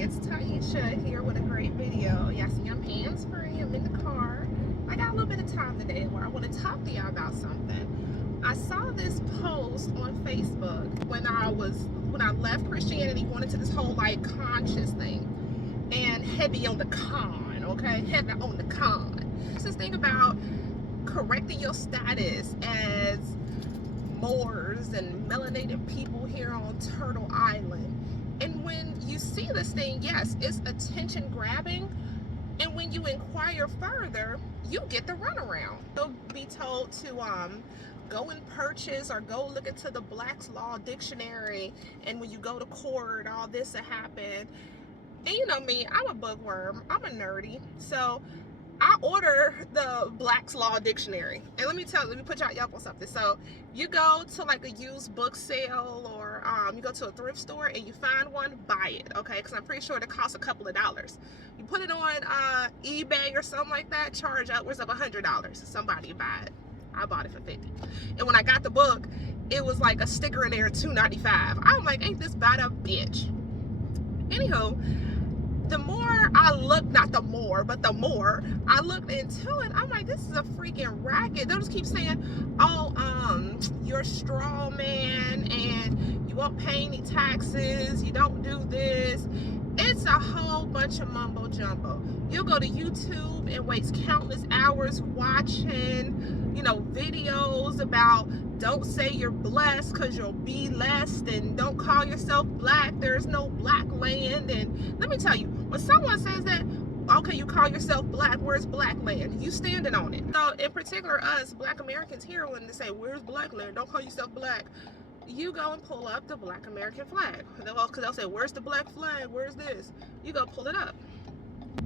it's Tieesha here with a great video. Y'all see I'm hands-free, I'm in the car. I got a little bit of time today where I want to talk to y'all about something. I saw this post on Facebook when I left Christianity, going into this whole like conscious thing. And heavy on the con, okay? Heavy on the con. It's this thing about correcting your status as Moors and melanated people here on Turtle Island. And when you see this thing, yes, it's attention grabbing. And when you inquire further, you get the runaround. You'll be told to go and purchase or go look into the Black's Law Dictionary. And when you go to court, all this will happen. And you know me, I'm a bookworm, I'm a nerdy. So I order the Black's Law Dictionary. And let me put y'all up on something. So you go to like a used book sale, or you go to a thrift store and you find one, buy it, okay? Because I'm pretty sure it costs a couple of dollars. You put it on eBay or something like that, charge upwards of $100. Somebody buy it. I bought it for $50. And when I got the book, it was like a sticker in there, $2.95. I'm like, ain't this bad a bitch? Anywho, the more I looked, not the more, but the more I looked into it, I'm like, this is a freaking racket. They'll just keep saying, oh, you're a straw man and you won't pay any taxes, you don't do this. It's a whole bunch of mumbo jumbo. You'll go to YouTube and waste countless hours watching, you know, videos about don't say you're blessed because you'll be less, and don't call yourself black, there's no black land. And let me tell you, when someone says that, okay, you call yourself black, where's black land? You standing on it. So in particular, us Black Americans here, when they say where's black land, don't call yourself black, you go and pull up the Black American flag. Because they'll say, where's the black flag, where's this? You go pull it up.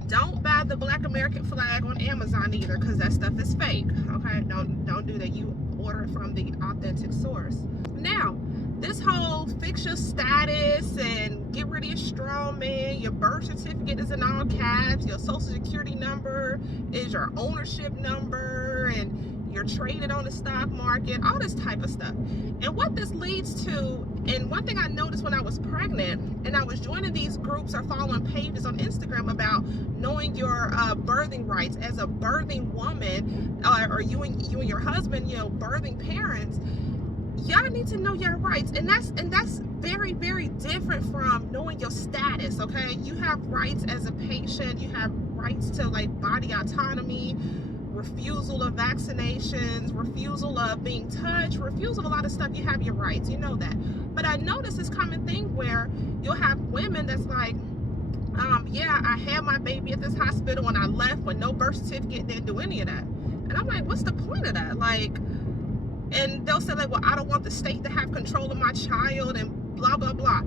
Don't buy the Black American flag on Amazon either, because that stuff is fake. Okay, don't do that. You order it from the authentic source. Now, this whole fix your status and get rid of your straw man, your birth certificate is in all caps, your social security number is your ownership number, and you're traded on the stock market, all this type of stuff. And what this leads to, and one thing I noticed when I was pregnant and I was joining these groups or following pages on Instagram about knowing your birthing rights as a birthing woman, or you and your husband, you know, birthing parents, y'all need to know your rights. And that's very, very different from knowing your status, okay? You have rights as a patient, you have rights to like body autonomy, refusal of vaccinations, refusal of being touched, refusal of a lot of stuff. You have your rights, you know that. But I noticed this common thing where you'll have women that's like, yeah, I had my baby at this hospital and I left with no birth certificate, didn't do any of that. And I'm like, what's the point of that? Like, and they'll say like, well, I don't want the state to have control of my child and blah, blah, blah.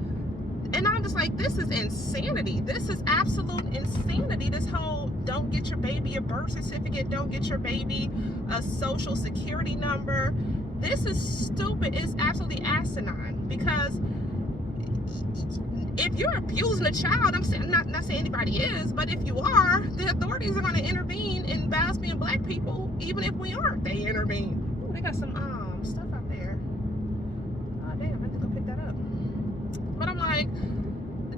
And I'm just like, this is insanity. This is absolute insanity. This whole don't get your baby a birth certificate, don't get your baby a social security number. This is stupid. It's absolutely asinine, because if you're abusing a child, I'm not saying anybody is, but if you are, the authorities are going to intervene in bias being black people, even if we aren't, they intervene. Ooh, they got some stuff out there. Oh damn, I need to go pick that up. But I'm like,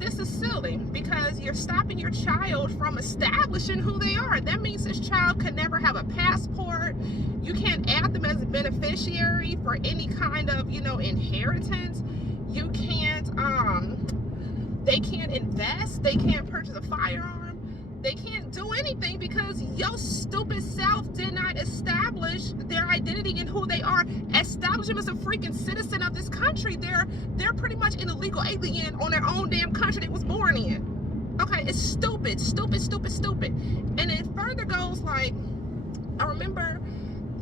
this is silly, because you're stopping your child from establishing who they are. That means this child can never have a passport. You can't add them as a beneficiary for any kind of, you know, inheritance. You can't, they can't invest. They can't purchase a firearm. They can't do anything because your stupid self did not establish their identity and who they are. Establish them as a freaking citizen of this country. They're pretty much an illegal alien on their own damn country they was born in. Okay, it's stupid, stupid, stupid, stupid. And it further goes like, I remember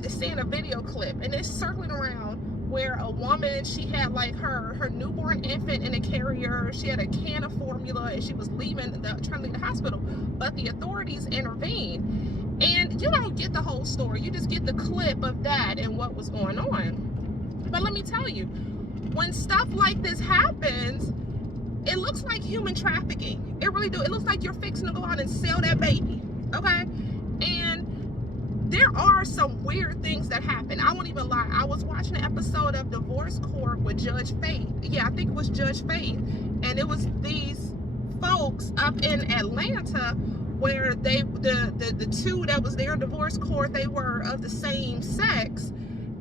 seeing a video clip, and it's circling around where a woman, she had like her newborn infant in a carrier, she had a can of formula, and she was trying to leave the hospital, but the authorities intervened. And you don't get the whole story, you just get the clip of that and what was going on. But let me tell you, when stuff like this happens, it looks like human trafficking. It really do. It looks like you're fixing to go out and sell that baby, okay? And there are some weird things that happen. I won't even lie. I was watching an episode of Divorce Court with Judge Faith. Yeah, I think it was Judge Faith. And it was these folks up in Atlanta where the two that was there in divorce court, they were of the same sex,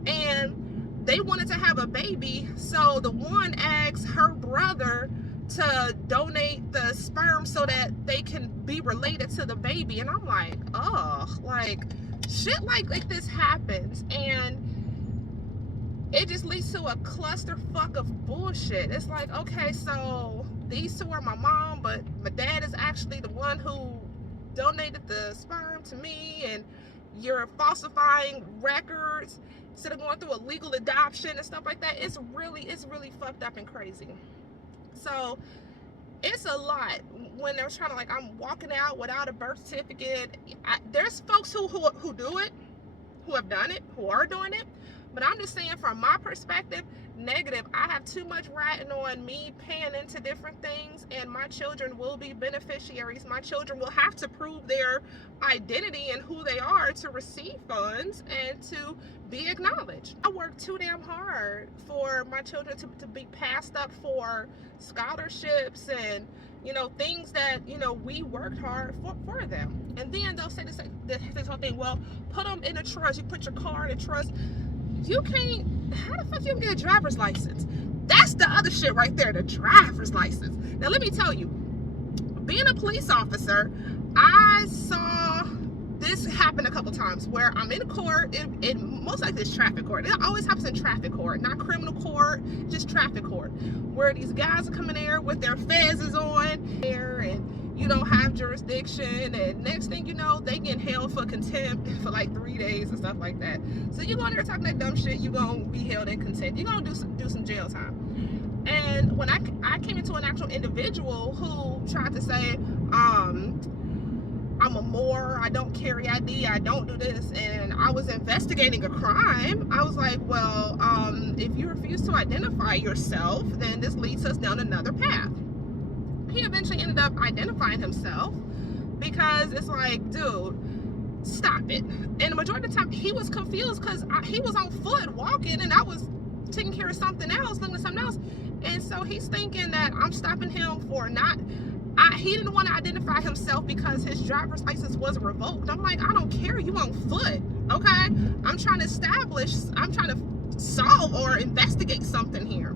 and they wanted to have a baby. So the one asked her brother to donate the sperm so that they can be related to the baby. And I'm like, oh, like shit like this happens, and it just leads to a clusterfuck of bullshit. It's like, okay, so these two are my mom, but my dad is actually the one who donated the sperm to me, and you're falsifying records instead of going through a legal adoption and stuff like that. It's really fucked up and crazy. So it's a lot when they're trying to, like, I'm walking out without a birth certificate. There's folks who do it, who have done it, who are doing it, but I'm just saying from my perspective, negative. I have too much riding on me paying into different things, and my children will be beneficiaries. My children will have to prove their identity and who they are to receive funds and to be acknowledged. I work too damn hard for my children to be passed up for scholarships and, you know, things that, you know, we worked hard for them. And then they'll say this whole thing, well, put them in a trust. You put your car in a trust. You can't, how the fuck you can get a driver's license? That's the other shit right there, the driver's license. Now let me tell you, being a police officer, I saw this happen a couple times where I'm in court, it most likely it's traffic court. It always happens in traffic court, not criminal court, just traffic court, where these guys are coming there with their fezzes on there, and you don't have jurisdiction, and next thing you know, they get held for contempt for like 3 days and stuff like that. So you go in there talking that dumb shit, you gonna be held in contempt. You're gonna do some jail time. And when I came into an actual individual who tried to say, I'm a MOOR, I don't carry ID, I don't do this, and I was investigating a crime, I was like, well, if you refuse to identify yourself, then this leads us down another path. He eventually ended up identifying himself, because it's like, dude, stop it. And the majority of the time he was confused because he was on foot walking and I was taking care of something else, looking at something else. And so he's thinking that I'm stopping him for not, he didn't want to identify himself because his driver's license was revoked. I'm like, I don't care, you on foot, okay? I'm trying to solve or investigate something here.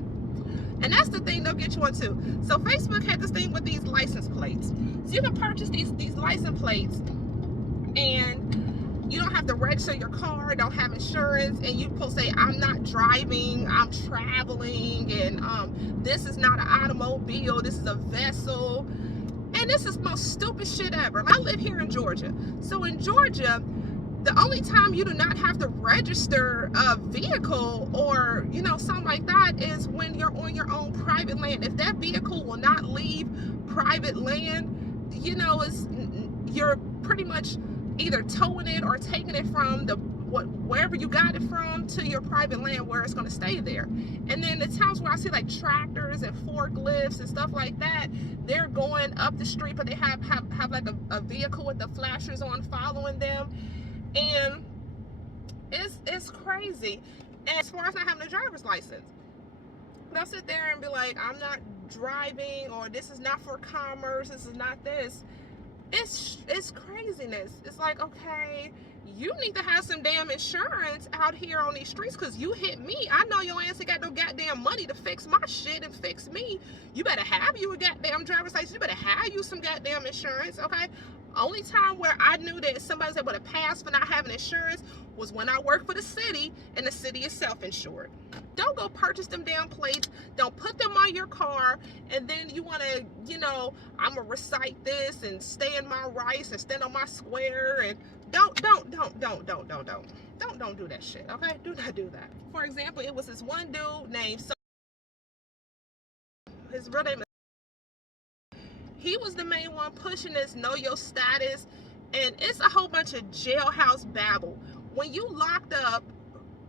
And that's the thing they'll get you on too. So Facebook had this thing with these license plates. So you can purchase these license plates, and you don't have to register your car, don't have insurance, and you can say, I'm not driving, I'm traveling, and this is not an automobile, this is a vessel. And this is the most stupid shit ever. I live here in Georgia. So in Georgia, the only time you do not have to register a vehicle or, you know, something like that is when you're on your own private land. If that vehicle will not leave private land, you know, you're pretty much either towing it or taking it from wherever you got it from to your private land where it's going to stay there. And then the times where I see like tractors and forklifts and stuff like that, they're going up the street, but they have like a vehicle with the flashers on following them. And it's crazy. And as far as not having a driver's license, they'll sit there and be like, I'm not driving, or this is not for commerce, this is not this. It's craziness. It's like, okay, you need to have some damn insurance out here on these streets, because you hit me. I know your ass ain't got no goddamn money to fix my shit and fix me. You better have you a goddamn driver's license. You better have you some goddamn insurance, okay? Only time where I knew that somebody was able to pass for not having insurance was when I worked for the city, and the city is self-insured. Don't go purchase them damn plates. Don't put them on your car, and then you want to, you know, I'm gonna recite this and stay in my rights and stand on my square, and don't do that shit, okay? Do not do that. For example, it was this one dude named, his real name is, he was the main one pushing this know your status, and it's a whole bunch of jailhouse babble. When you locked up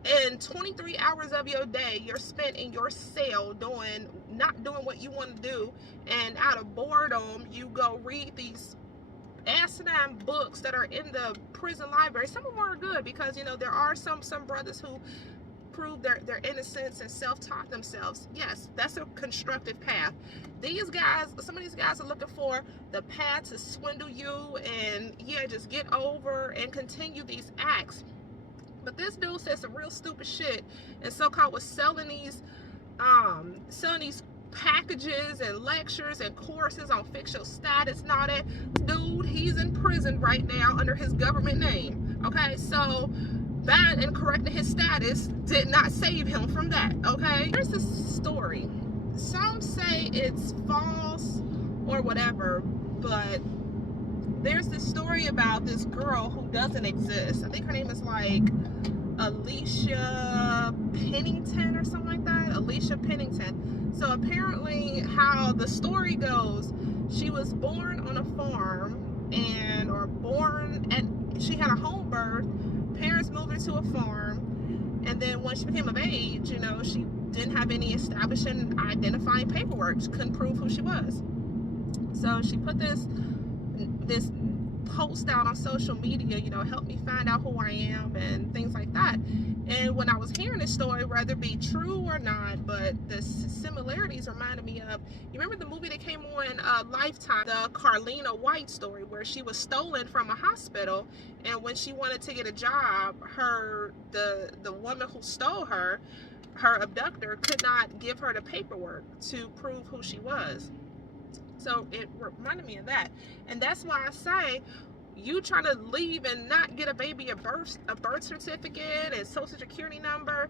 and 23 hours of your day you're spent in your cell not doing what you want to do, and out of boredom you go read these asinine books that are in the prison library. Some of them are good because, you know, there are some brothers who prove their innocence and self-talk themselves. Yes, that's a constructive path. These guys, some of these guys are looking for the path to swindle you and, yeah, just get over and continue these acts. But this dude said some real stupid shit, and so-called was selling these packages and lectures and courses on fix your status and all that. Dude, he's in prison right now under his government name. Okay, so bad and correcting his status did not save him from that. Okay, here's this story. Some say it's false or whatever, but there's this story about this girl who doesn't exist. I think her name is like Alicia Pennington or something like that. Alicia Pennington. So apparently how the story goes, she was born on a farm she had a home birth. Parents moved her to a farm, and then when she became of age, you know, she didn't have any establishing identifying paperwork. She couldn't prove who she was. So she put this post out on social media, you know, help me find out who I am and things like that. And when I was hearing this story, whether it be true or not, but the similarities reminded me of, you remember the movie that came on Lifetime, the Carlina White story, where she was stolen from a hospital, and when she wanted to get a job, the woman who stole her abductor, could not give her the paperwork to prove who she was. So it reminded me of that. And that's why I say, you trying to leave and not get a baby a birth certificate and social security number,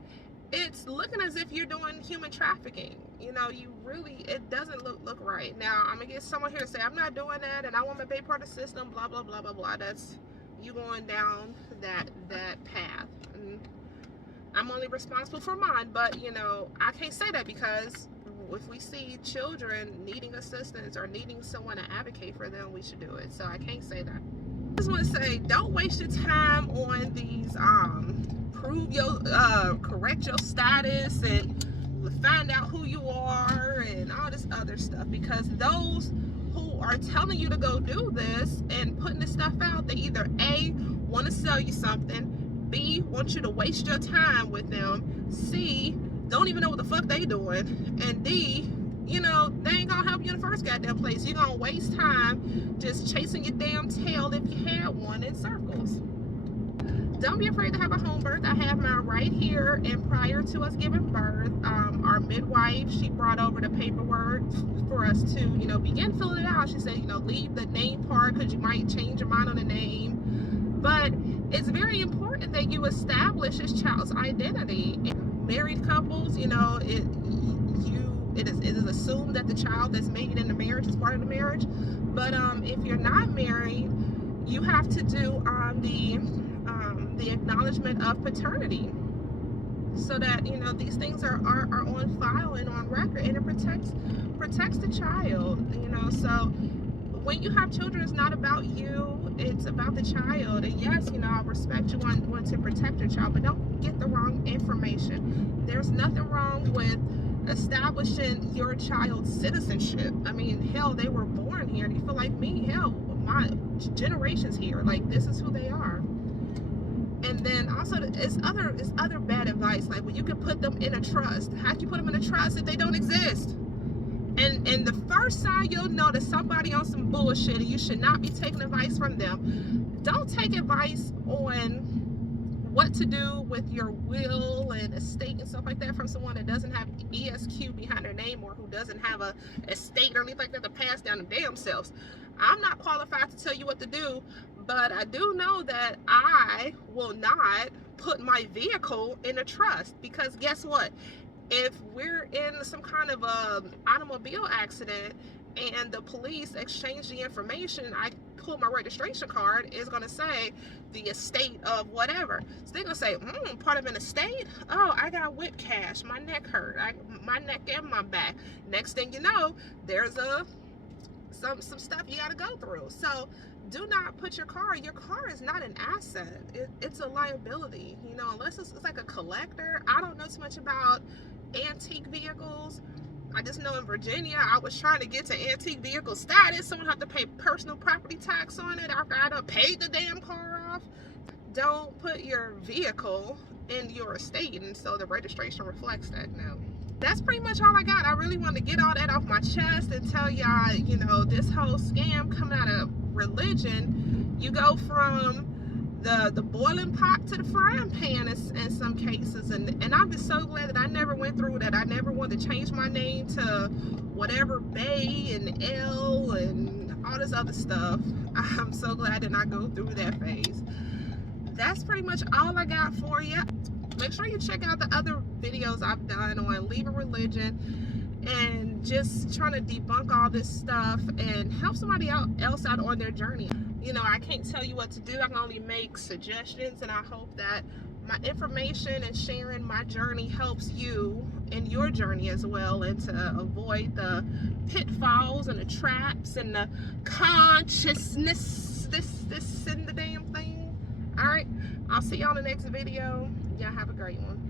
it's looking as if you're doing human trafficking. You know, it doesn't look right. Now, I'm gonna get someone here to say I'm not doing that and I want my baby part of the system, blah blah blah blah blah. That's you going down that path. And I'm only responsible for mine, but you know, I can't say that, because if we see children needing assistance or needing someone to advocate for them, we should do it. So I can't say that. I just want to say, don't waste your time on these correct your status and find out who you are and all this other stuff, because those who are telling you to go do this and putting this stuff out, they either A, want to sell you something, B, want you to waste your time with them, C, don't even know what the fuck they doing, and D, you know, they ain't gonna help you in the first goddamn place. You're gonna waste time just chasing your damn tail, if you had one, in circles. Don't be afraid to have a home birth. I have mine right here, and prior to us giving birth, our midwife, she brought over the paperwork for us to, you know, begin filling it out. She said, you know, leave the name part because you might change your mind on the name. But it's very important that you establish this child's identity. Married couples, you know, it is assumed that the child that's made in the marriage is part of the marriage. But if you're not married, you have to do the acknowledgement of paternity, so that, you know, these things are on file and on record, and it protects the child. You know, so when you have children, it's not about you, it's about the child. And yes, you know, I respect you want to protect your child, but don't get the wrong information. There's nothing wrong with establishing your child's citizenship. I mean, hell, they were born here. You feel like me? Hell, my generation's here. Like, this is who they are. And then also, it's other bad advice, like when you can put them in a trust. How can you put them in a trust if they don't exist? And the first sign you'll know that somebody on some bullshit and you should not be taking advice from them. Don't take advice on what to do with your will and estate and stuff like that from someone that doesn't have ESQ behind their name, or who doesn't have a estate or anything like that to pass down their damn selves. I'm not qualified to tell you what to do, but I do know that I will not put my vehicle in a trust, because guess what? If we're in some kind of automobile accident and the police exchange the information, I pull my registration card, it's going to say the estate of whatever. So they're going to say, part of an estate? Oh, I got whip cash. My neck hurt. My neck and my back. Next thing you know, there's some stuff you got to go through. So do not put your car is not an asset. It's a liability, you know, unless it's like a collector. I don't know too much about antique vehicles. I just know in Virginia, I was trying to get to antique vehicle status. Someone had to pay personal property tax on it after I done paid the damn car off. don't put your vehicle in your estate and so the registration reflects that. No. That's pretty much all I got. I really wanted to get all that off my chest and tell y'all, you know, this whole scam coming out of religion, you go from the boiling pot to the frying pan in some cases, and I'm just so glad that I never went through that. I never wanted to change my name to whatever Bay and L and all this other stuff. I'm so glad that I go through that phase. That's pretty much all I got for you. Make sure you check out the other videos I've done on leaving religion and just trying to debunk all this stuff and help somebody else out on their journey. You know, I can't tell you what to do. I can only make suggestions, and I hope that my information and sharing my journey helps you in your journey as well, and to avoid the pitfalls and the traps and the consciousness, this and the damn thing. All right, I'll see you on the next video. Y'all have a great one.